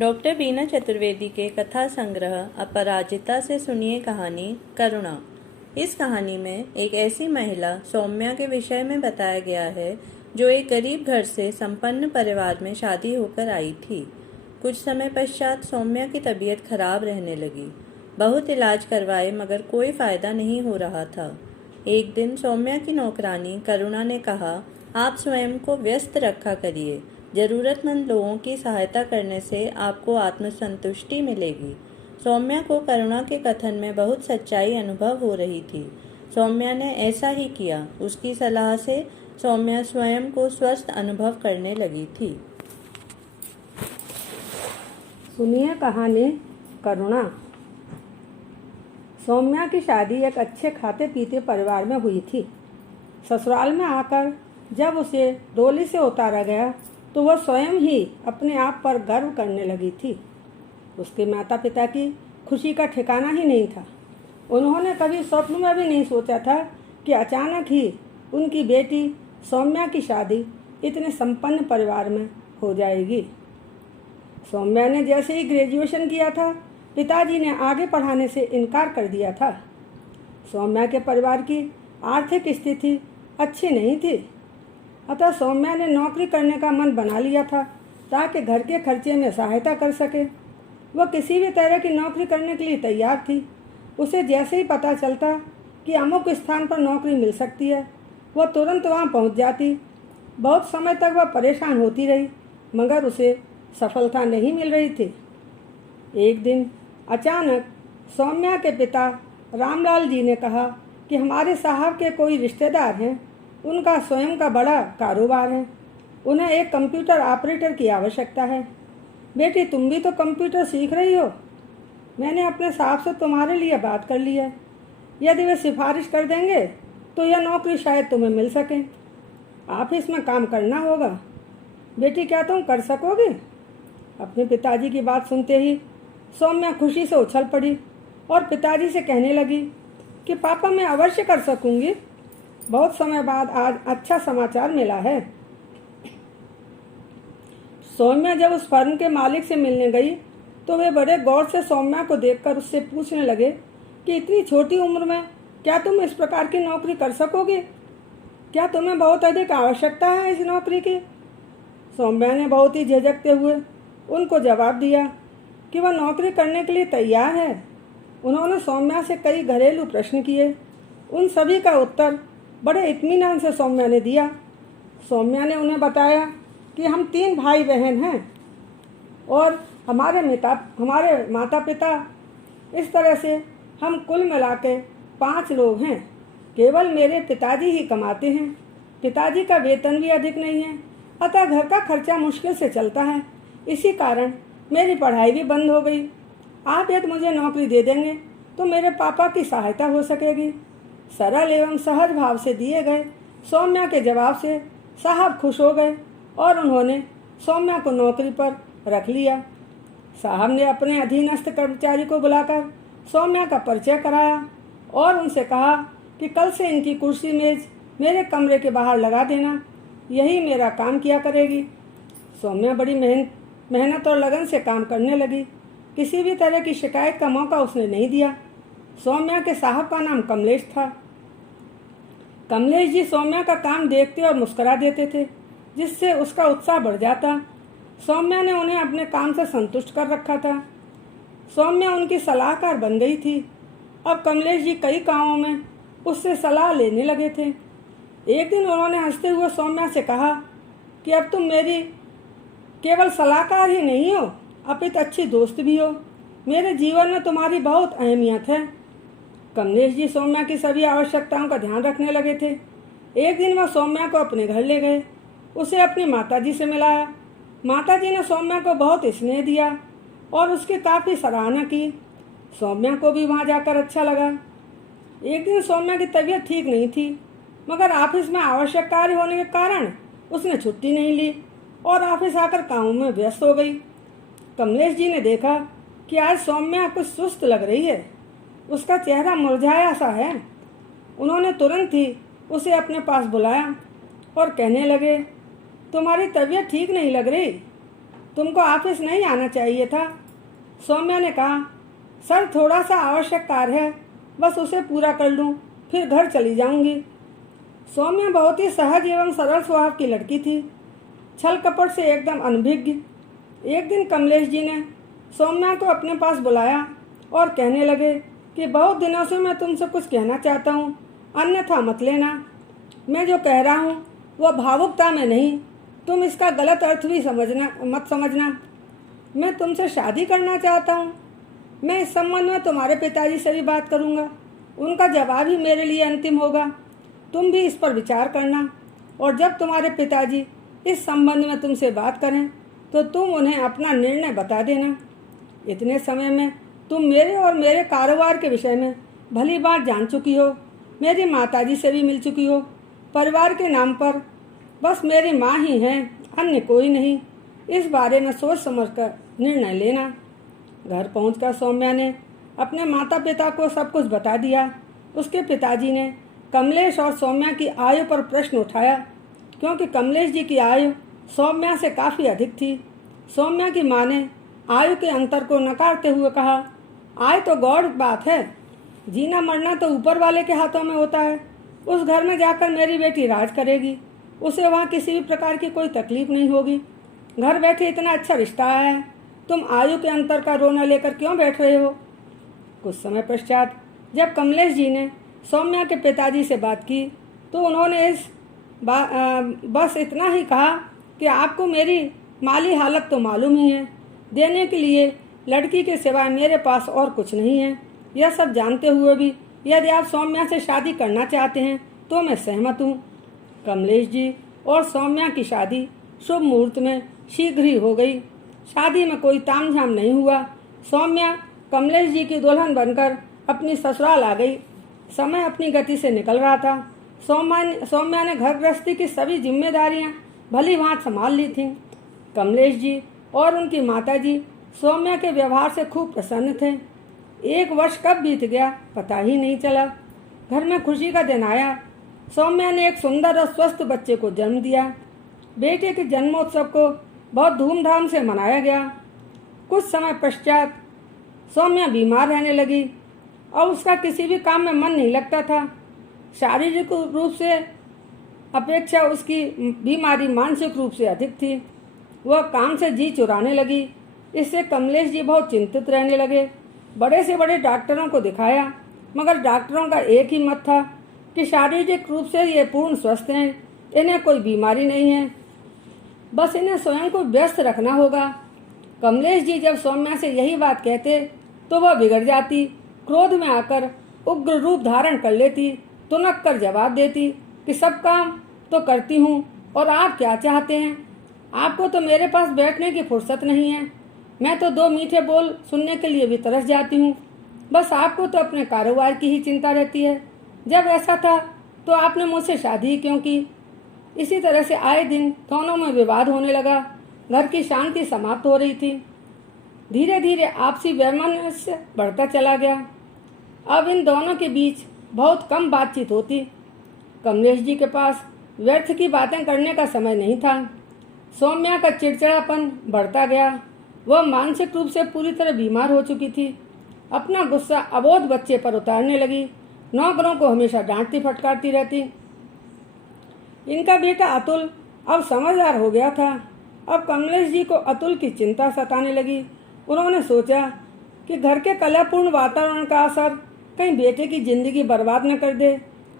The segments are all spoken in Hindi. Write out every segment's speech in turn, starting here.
डॉक्टर बीना चतुर्वेदी के कथा संग्रह अपराजिता से सुनिए कहानी करुणा। इस कहानी में एक ऐसी महिला सौम्या के विषय में बताया गया है जो एक गरीब घर से संपन्न परिवार में शादी होकर आई थी। कुछ समय पश्चात सौम्या की तबीयत खराब रहने लगी। बहुत इलाज करवाए मगर कोई फायदा नहीं हो रहा था। एक दिन सौम्या की नौकरानी करुणा ने कहा, आप स्वयं को व्यस्त रखा करिए। जरूरतमंद लोगों की सहायता करने से आपको आत्मसंतुष्टि मिलेगी। सौम्या को करुणा के कथन में बहुत सच्चाई अनुभव हो रही थी। सौम्या ने ऐसा ही किया। उसकी सलाह से सौम्या स्वयं को स्वस्थ अनुभव करने लगी थी। सुनिए कहानी करुणा। सौम्या की शादी एक अच्छे खाते पीते परिवार में हुई थी। ससुराल में आकर जब उसे डोली से उतारा गया तो वह स्वयं ही अपने आप पर गर्व करने लगी थी। उसके माता पिता की खुशी का ठिकाना ही नहीं था। उन्होंने कभी स्वप्न में भी नहीं सोचा था कि अचानक ही उनकी बेटी सौम्या की शादी इतने संपन्न परिवार में हो जाएगी। सौम्या ने जैसे ही ग्रेजुएशन किया था, पिताजी ने आगे पढ़ाने से इनकार कर दिया था। सौम्या के परिवार की आर्थिक स्थिति अच्छी नहीं थी, अतः सौम्या ने नौकरी करने का मन बना लिया था ताकि घर के खर्चे में सहायता कर सके। वह किसी भी तरह की नौकरी करने के लिए तैयार थी। उसे जैसे ही पता चलता कि अमुक स्थान पर नौकरी मिल सकती है, वह तुरंत वहां पहुंच जाती। बहुत समय तक वह परेशान होती रही मगर उसे सफलता नहीं मिल रही थी। एक दिन अचानक सौम्या के पिता रामलाल जी ने कहा कि हमारे साहब के कोई रिश्तेदार हैं, उनका स्वयं का बड़ा कारोबार है, उन्हें एक कंप्यूटर ऑपरेटर की आवश्यकता है। बेटी, तुम भी तो कंप्यूटर सीख रही हो। मैंने अपने साहब से तुम्हारे लिए बात कर ली है। यदि वे सिफारिश कर देंगे तो यह नौकरी शायद तुम्हें मिल सके। ऑफिस में काम करना होगा। बेटी, क्या तुम कर सकोगे? अपने पिताजी की बात सुनते ही सौम्या खुशी से उछल पड़ी और पिताजी से कहने लगी कि पापा, मैं अवश्य कर सकूंगी। बहुत समय बाद आज अच्छा समाचार मिला है। सौम्या जब उस फर्म के मालिक से मिलने गई तो वे बड़े गौर से सौम्या को देखकर उससे पूछने लगे कि इतनी छोटी उम्र में क्या तुम इस प्रकार की नौकरी कर सकोगे? क्या तुम्हें बहुत अधिक आवश्यकता है इस नौकरी की? सौम्या ने बहुत ही झिझकते हुए उनको जवाब दिया कि वह नौकरी करने के लिए तैयार है। उन्होंने सौम्या से कई घरेलू प्रश्न किए। उन सभी का उत्तर बड़े इत्मीनान से सौम्या ने दिया। सौम्या ने उन्हें बताया कि हम 3 भाई बहन हैं और हमारे माता पिता, इस तरह से हम कुल मिला के 5 लोग हैं। केवल मेरे पिताजी ही कमाते हैं। पिताजी का वेतन भी अधिक नहीं है, अतः घर का खर्चा मुश्किल से चलता है। इसी कारण मेरी पढ़ाई भी बंद हो गई। आप यदि मुझे नौकरी दे देंगे तो मेरे पापा की सहायता हो सकेगी। सरल एवं सहज भाव से दिए गए सौम्या के जवाब से साहब खुश हो गए और उन्होंने सौम्या को नौकरी पर रख लिया। साहब ने अपने अधीनस्थ कर्मचारी को बुलाकर सौम्या का परिचय कराया और उनसे कहा कि कल से इनकी कुर्सी मेज मेरे कमरे के बाहर लगा देना, यही मेरा काम किया करेगी। सौम्या बड़ी मेहनत और लगन से काम करने लगी। किसी भी तरह की शिकायत का मौका उसने नहीं दिया। सौम्या के साहब का नाम कमलेश था। कमलेश जी सौम्या का काम देखते और मुस्कुरा देते थे, जिससे उसका उत्साह बढ़ जाता। सौम्या ने उन्हें अपने काम से संतुष्ट कर रखा था। सौम्या उनकी सलाहकार बन गई थी। अब कमलेश जी कई कामों में उससे सलाह लेने लगे थे। एक दिन उन्होंने हंसते हुए सौम्या से कहा कि अब तुम मेरी केवल सलाहकार ही नहीं हो, अपितु अच्छी दोस्त भी हो। मेरे जीवन में तुम्हारी बहुत अहमियत है। कमलेश जी सौम्या की सभी आवश्यकताओं का ध्यान रखने लगे थे। एक दिन वह सौम्या को अपने घर ले गए, उसे अपनी माताजी से मिलाया। माताजी ने सौम्या को बहुत स्नेह दिया और उसकी काफ़ी सराहना की। सौम्या को भी वहां जाकर अच्छा लगा। एक दिन सौम्या की तबीयत ठीक नहीं थी, मगर ऑफिस में आवश्यक कार्य होने के कारण उसने छुट्टी नहीं ली और ऑफिस आकर कामों में व्यस्त हो गई। कमलेश जी ने देखा कि आज सौम्या कुछ सुस्त लग रही है, उसका चेहरा मुरझाया सा है। उन्होंने तुरंत ही उसे अपने पास बुलाया और कहने लगे, तुम्हारी तबीयत ठीक नहीं लग रही। तुमको ऑफिस नहीं आना चाहिए था। सौम्या ने कहा, सर थोड़ा सा आवश्यक कार्य है, बस उसे पूरा कर लूँ, फिर घर चली जाऊंगी। सौम्या बहुत ही सहज एवं सरल स्वभाव की लड़की थी, छल कपट से एकदम अनभिज्ञ। एक दिन कमलेश जी ने सौम्या को अपने पास बुलाया और कहने लगे कि बहुत दिनों से मैं तुमसे कुछ कहना चाहता हूँ, अन्यथा मत लेना। मैं जो कह रहा हूँ वह भावुकता में नहीं, तुम इसका गलत अर्थ भी मत समझना। मैं तुमसे शादी करना चाहता हूँ। मैं इस संबंध में तुम्हारे पिताजी से भी बात करूँगा, उनका जवाब ही मेरे लिए अंतिम होगा। तुम भी इस पर विचार करना, और जब तुम्हारे पिताजी इस संबंध में तुमसे बात करें तो तुम उन्हें अपना निर्णय बता देना। इतने समय में तुम मेरे और मेरे कारोबार के विषय में भली बात जान चुकी हो, मेरी माताजी से भी मिल चुकी हो। परिवार के नाम पर बस मेरी माँ ही हैं, अन्य कोई नहीं। इस बारे में सोच समझ कर निर्णय लेना। घर पहुंचकर सौम्या ने अपने माता पिता को सब कुछ बता दिया। उसके पिताजी ने कमलेश और सौम्या की आयु पर प्रश्न उठाया, क्योंकि कमलेश जी की आयु सौम्या से काफ़ी अधिक थी। सौम्या की माँ ने आयु के अंतर को नकारते हुए कहा, आय तो गौर बात है, जीना मरना तो ऊपर वाले के हाथों में होता है। उस घर में जाकर मेरी बेटी राज करेगी, उसे वहाँ किसी भी प्रकार की कोई तकलीफ नहीं होगी। घर बैठे इतना अच्छा रिश्ता आया है, तुम आयु के अंतर का रोना लेकर क्यों बैठ रहे हो। कुछ समय पश्चात जब कमलेश जी ने सौम्या के पिताजी से बात की तो उन्होंने बस इतना ही कहा कि आपको मेरी माली हालत तो मालूम ही है, देने के लिए लड़की के सिवाय मेरे पास और कुछ नहीं है। यह सब जानते हुए भी यदि आप सौम्या से शादी करना चाहते हैं तो मैं सहमत हूँ। कमलेश जी और सौम्या की शादी शुभ मुहूर्त में शीघ्र ही हो गई। शादी में कोई तामझाम नहीं हुआ। सौम्या कमलेश जी की दुल्हन बनकर अपनी ससुराल आ गई। समय अपनी गति से निकल रहा था। सौम्या ने घर गृहस्थी की सभी जिम्मेदारियां भली भांति संभाल ली थीं। कमलेश जी और उनकी माताजी सौम्या के व्यवहार से खूब प्रसन्न थे। 1 वर्ष कब बीत गया पता ही नहीं चला। घर में खुशी का दिन आया। सौम्या ने एक सुंदर और स्वस्थ बच्चे को जन्म दिया। बेटे के जन्मोत्सव को बहुत धूमधाम से मनाया गया। कुछ समय पश्चात सौम्या बीमार रहने लगी और उसका किसी भी काम में मन नहीं लगता था। शारीरिक रूप से अपेक्षा उसकी बीमारी मानसिक रूप से अधिक थी। वह काम से जी चुराने लगी। इससे कमलेश जी बहुत चिंतित रहने लगे। बड़े से बड़े डॉक्टरों को दिखाया, मगर डॉक्टरों का एक ही मत था कि शारीरिक रूप से ये पूर्ण स्वस्थ हैं, इन्हें कोई बीमारी नहीं है, बस इन्हें स्वयं को व्यस्त रखना होगा। कमलेश जी जब सौम्या से यही बात कहते तो वह बिगड़ जाती, क्रोध में आकर उग्र रूप धारण कर लेती, तुनक कर जवाब देती कि सब काम तो करती हूँ और आप क्या चाहते हैं, आपको तो मेरे पास बैठने की फुर्सत नहीं है, मैं तो 2 मीठे बोल सुनने के लिए भी तरस जाती हूँ, बस आपको तो अपने कारोबार की ही चिंता रहती है। जब ऐसा था तो आपने मुझसे शादी क्यों की। इसी तरह से आए दिन दोनों में विवाद होने लगा। घर की शांति समाप्त हो रही थी। धीरे धीरे आपसी वैमनस्य बढ़ता चला गया। अब इन दोनों के बीच बहुत कम बातचीत होती। कमलेश जी के पास व्यर्थ की बातें करने का समय नहीं था। सौम्या का चिड़चिड़ापन बढ़ता गया। वह मानसिक रूप से पूरी तरह बीमार हो चुकी थी। अपना गुस्सा अबोध बच्चे पर उतारने लगी। नौकरों को हमेशा डांटती फटकारती रहती। इनका बेटा अतुल अब समझदार हो गया था। अब कमलेश जी को अतुल की चिंता सताने लगी। उन्होंने सोचा कि घर के कलहपूर्ण वातावरण का असर कहीं बेटे की जिंदगी बर्बाद न कर दे।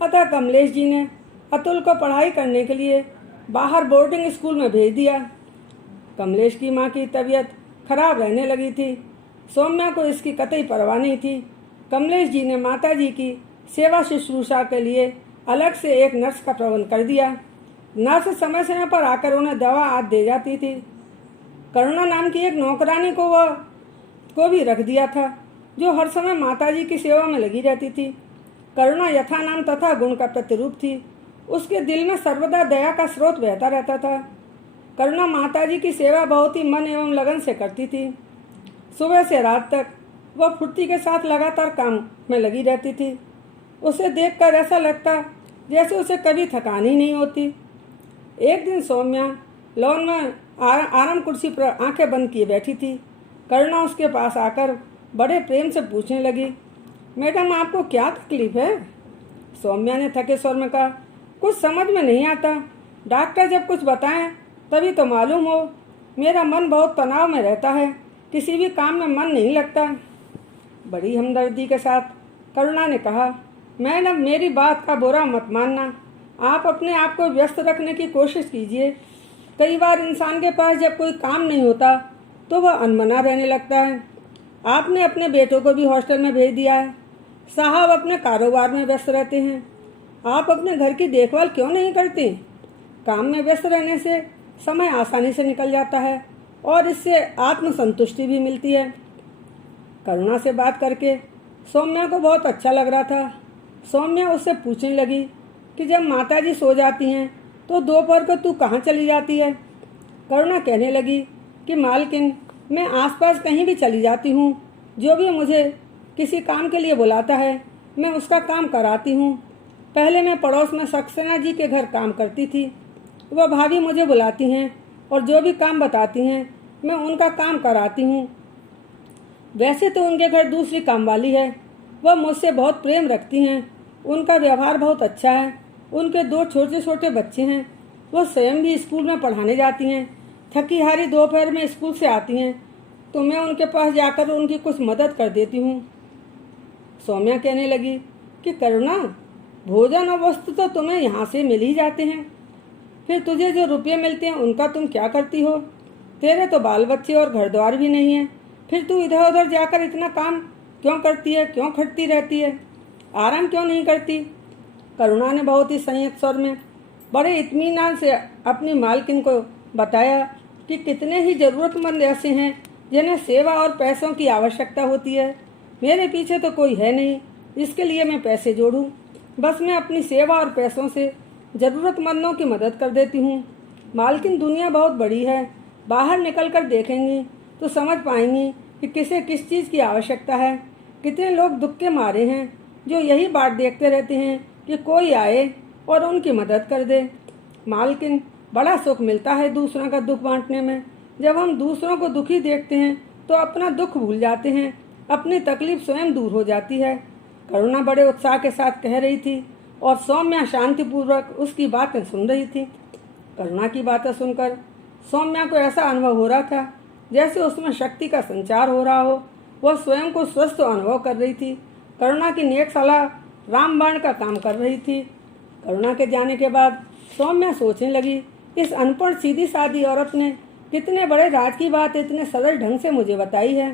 अतः कमलेश जी ने अतुल को पढ़ाई करने के लिए बाहर बोर्डिंग स्कूल में भेज दिया। कमलेश की माँ की तबीयत खराब रहने लगी थी। सौम्या को इसकी कतई परवाह नहीं थी। कमलेश जी ने माताजी की सेवा शुश्रूषा के लिए अलग से एक नर्स का प्रबंध कर दिया। नर्स समय समय पर आकर उन्हें दवा आदि दे जाती थी। करुणा नाम की एक नौकरानी को भी रख दिया था, जो हर समय माताजी की सेवा में लगी रहती थी। करुणा यथा नाम तथा गुण का प्रतिरूप थी। उसके दिल में सर्वदा दया का स्रोत बहता रहता था। करुणा माताजी की सेवा बहुत ही मन एवं लगन से करती थी। सुबह से रात तक वह फुर्ती के साथ लगातार काम में लगी रहती थी। उसे देखकर ऐसा लगता जैसे उसे कभी थकान ही नहीं होती। एक दिन सौम्या लॉन में आराम कुर्सी पर आंखें बंद किए बैठी थी। करुणा उसके पास आकर बड़े प्रेम से पूछने लगी, मैडम आपको क्या तकलीफ है? सौम्या ने थके स्वर में कहा, कुछ समझ में नहीं आता। डॉक्टर जब कुछ बताएं तभी तो मालूम हो। मेरा मन बहुत तनाव में रहता है, किसी भी काम में मन नहीं लगता। बड़ी हमदर्दी के साथ करुणा ने कहा, मैडम मेरी बात का बुरा मत मानना, आप अपने आप को व्यस्त रखने की कोशिश कीजिए। कई बार इंसान के पास जब कोई काम नहीं होता तो वह अनमना रहने लगता है। आपने अपने बेटों को भी हॉस्टल में भेज दिया है, साहब अपने कारोबार में व्यस्त रहते हैं। आप अपने घर की देखभाल क्यों नहीं करते? काम में व्यस्त रहने से समय आसानी से निकल जाता है और इससे आत्मसंतुष्टि भी मिलती है। करुणा से बात करके सौम्या को बहुत अच्छा लग रहा था। सौम्या उससे पूछने लगी कि जब माताजी सो जाती हैं तो दोपहर को तू कहाँ चली जाती है? करुणा कहने लगी कि मालकिन, मैं आसपास कहीं भी चली जाती हूँ। जो भी मुझे किसी काम के लिए बुलाता है मैं उसका काम कराती हूँ। पहले मैं पड़ोस में सक्सेना जी के घर काम करती थी। वह भाभी मुझे बुलाती हैं और जो भी काम बताती हैं मैं उनका काम कराती हूँ। वैसे तो उनके घर दूसरी कामवाली है, वह मुझसे बहुत प्रेम रखती हैं। उनका व्यवहार बहुत अच्छा है। उनके 2 छोटे छोटे बच्चे हैं। वो स्वयं भी स्कूल में पढ़ाने जाती हैं। थकी हारी दोपहर में स्कूल से आती हैं तो मैं उनके पास जाकर उनकी कुछ मदद कर देती हूँ। सौम्या कहने लगी कि करुणा, भोजन और वस्त्र तो तुम्हें यहाँ से मिल ही जाते हैं, फिर तुझे जो रुपये मिलते हैं उनका तुम क्या करती हो? तेरे तो बाल बच्चे और घर द्वार भी नहीं है, फिर तू इधर उधर जाकर इतना काम क्यों करती है? क्यों खटती रहती है? आराम क्यों नहीं करती? करुणा ने बहुत ही संयत स्वर में बड़े इत्मीनान से अपनी मालकिन को बताया कि कितने ही ज़रूरतमंद ऐसे हैं जिन्हें सेवा और पैसों की आवश्यकता होती है। मेरे पीछे तो कोई है नहीं जिसके लिए मैं पैसे जोड़ूं। बस मैं अपनी सेवा और पैसों से ज़रूरतमंदों की मदद कर देती हूँ। मालकिन, दुनिया बहुत बड़ी है, बाहर निकल कर देखेंगी तो समझ पाएंगी कि किसे किस चीज़ की आवश्यकता है। कितने लोग दुख के मारे हैं जो यही बात देखते रहते हैं कि कोई आए और उनकी मदद कर दे। मालकिन, बड़ा सुख मिलता है दूसरों का दुख बांटने में। जब हम दूसरों को दुखी देखते हैं तो अपना दुख भूल जाते हैं, अपनी तकलीफ स्वयं दूर हो जाती है। करुणा बड़े उत्साह के साथ कह रही थी और सौम्या शांतिपूर्वक उसकी बातें सुन रही थी। करुणा की बातें सुनकर सौम्या को ऐसा अनुभव हो रहा था जैसे उसमें शक्ति का संचार हो रहा हो। वह स्वयं को स्वस्थ अनुभव कर रही थी। करुणा की नेक सलाह रामबाण का काम कर रही थी। करुणा के जाने के बाद सौम्या सोचने लगी, इस अनपढ़ सीधी सादी औरत ने कितने बड़े राज की बात इतने सरल ढंग से मुझे बताई है।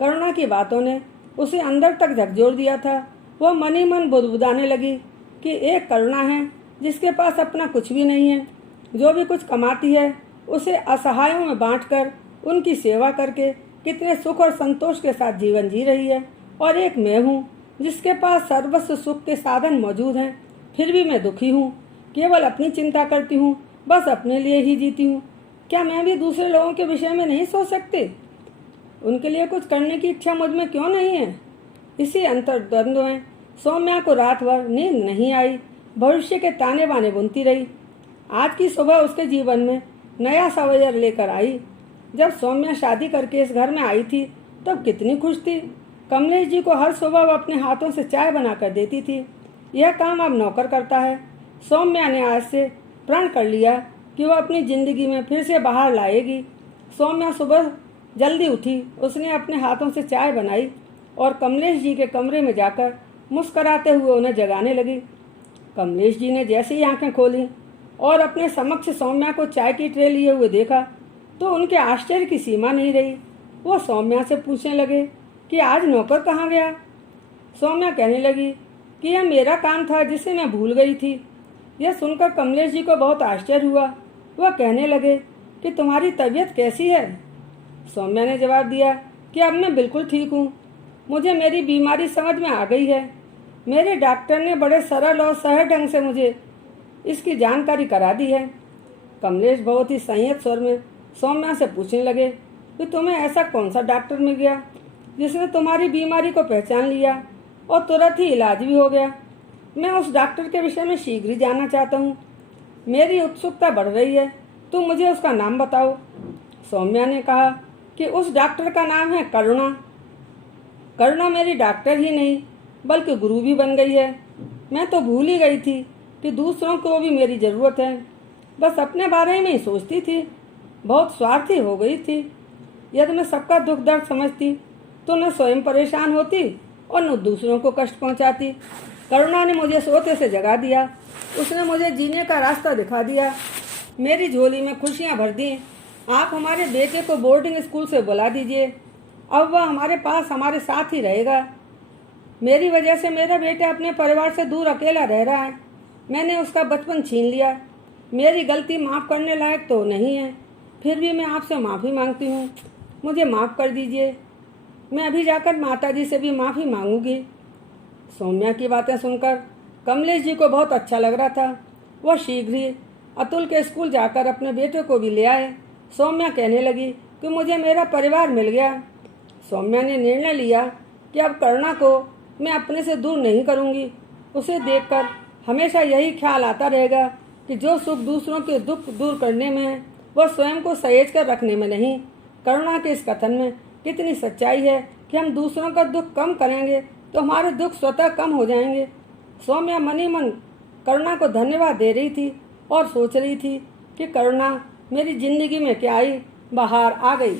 करुणा की बातों ने उसे अंदर तक झकझोर दिया था। वह मन ही मन बुदबुदाने लगी कि एक करुणा है जिसके पास अपना कुछ भी नहीं है, जो भी कुछ कमाती है उसे असहायों में बांटकर उनकी सेवा करके कितने सुख और संतोष के साथ जीवन जी रही है। और एक मैं हूँ जिसके पास सर्वस्व सुख के साधन मौजूद हैं, फिर भी मैं दुखी हूँ, केवल अपनी चिंता करती हूँ, बस अपने लिए ही जीती हूँ। क्या मैं भी दूसरे लोगों के विषय में नहीं सोच सकती? उनके लिए कुछ करने की इच्छा मुझ में क्यों नहीं है? इसी अंतर्द्वंद्व में सौम्या को रात भर नींद नहीं आई। भविष्य के ताने बाने बुनती रही। आज की सुबह उसके जीवन में नया सवेरा लेकर आई। जब सौम्या शादी करके इस घर में आई थी तब कितनी खुश थी। कमलेश जी को हर सुबह वह अपने हाथों से चाय बना कर देती थी। यह काम अब नौकर करता है। सौम्या ने आज से प्रण कर लिया कि वह अपनी जिंदगी में फिर से बाहर लाएगी। सौम्या सुबह जल्दी उठी। उसने अपने हाथों से चाय बनाई और कमलेश जी के कमरे में जाकर मुस्कराते हुए उन्हें जगाने लगी। कमलेश जी ने जैसे ही आंखें खोली और अपने समक्ष सौम्या को चाय की ट्रे लिए हुए देखा तो उनके आश्चर्य की सीमा नहीं रही। वो सौम्या से पूछने लगे कि आज नौकर कहाँ गया? सौम्या कहने लगी कि यह मेरा काम था जिसे मैं भूल गई थी। यह सुनकर कमलेश जी को बहुत आश्चर्य हुआ। वह कहने लगे कि तुम्हारी तबीयत कैसी है? सौम्या ने जवाब दिया कि अब मैं बिल्कुल ठीक हूँ। मुझे मेरी बीमारी समझ में आ गई है। मेरे डॉक्टर ने बड़े सरल और सहज ढंग से मुझे इसकी जानकारी करा दी है। कमलेश बहुत ही संयत स्वर में सौम्या से पूछने लगे कि तुम्हें ऐसा कौन सा डॉक्टर मिल गया जिसने तुम्हारी बीमारी को पहचान लिया और तुरंत ही इलाज भी हो गया? मैं उस डॉक्टर के विषय में शीघ्र ही जानना चाहता हूँ। मेरी उत्सुकता बढ़ रही है। तुम मुझे उसका नाम बताओ। सौम्या ने कहा कि उस डॉक्टर का नाम है करुणा। करुणा मेरी डॉक्टर ही नहीं बल्कि गुरु भी बन गई है। मैं तो भूल ही गई थी कि दूसरों को भी मेरी ज़रूरत है। बस अपने बारे में ही सोचती थी। बहुत स्वार्थी हो गई थी। यदि मैं सबका दुख दर्द समझती तो न स्वयं परेशान होती और न दूसरों को कष्ट पहुंचाती। करुणा ने मुझे सोते से जगा दिया। उसने मुझे जीने का रास्ता दिखा दिया। मेरी झोली में खुशियां भर दी। आप हमारे बेटे को बोर्डिंग स्कूल से बुला दीजिए। अब वह हमारे पास हमारे साथ ही रहेगा। मेरी वजह से मेरा बेटा अपने परिवार से दूर अकेला रह रहा है। मैंने उसका बचपन छीन लिया। मेरी गलती माफ़ करने लायक तो नहीं है, फिर भी मैं आपसे माफ़ी मांगती हूँ। मुझे माफ़ कर दीजिए। मैं अभी जाकर माताजी से भी माफ़ी मांगूंगी। सौम्या की बातें सुनकर कमलेश जी को बहुत अच्छा लग रहा था। वह शीघ्र ही अतुल के स्कूल जाकर अपने बेटे को भी ले आए। सौम्या कहने लगी कि मुझे मेरा परिवार मिल गया। सौम्या ने निर्णय लिया कि अब करुणा को मैं अपने से दूर नहीं करूंगी। उसे देखकर हमेशा यही ख्याल आता रहेगा कि जो सुख दूसरों के दुख दूर करने में है वह स्वयं को सहेज कर रखने में नहीं। करुणा के इस कथन में कितनी सच्चाई है कि हम दूसरों का दुख कम करेंगे तो हमारे दुख स्वतः कम हो जाएंगे। सौम्या मन ही मन करुणा को धन्यवाद दे रही थी और सोच रही थी कि करुणा मेरी जिंदगी में क्या आई बहार आ गई।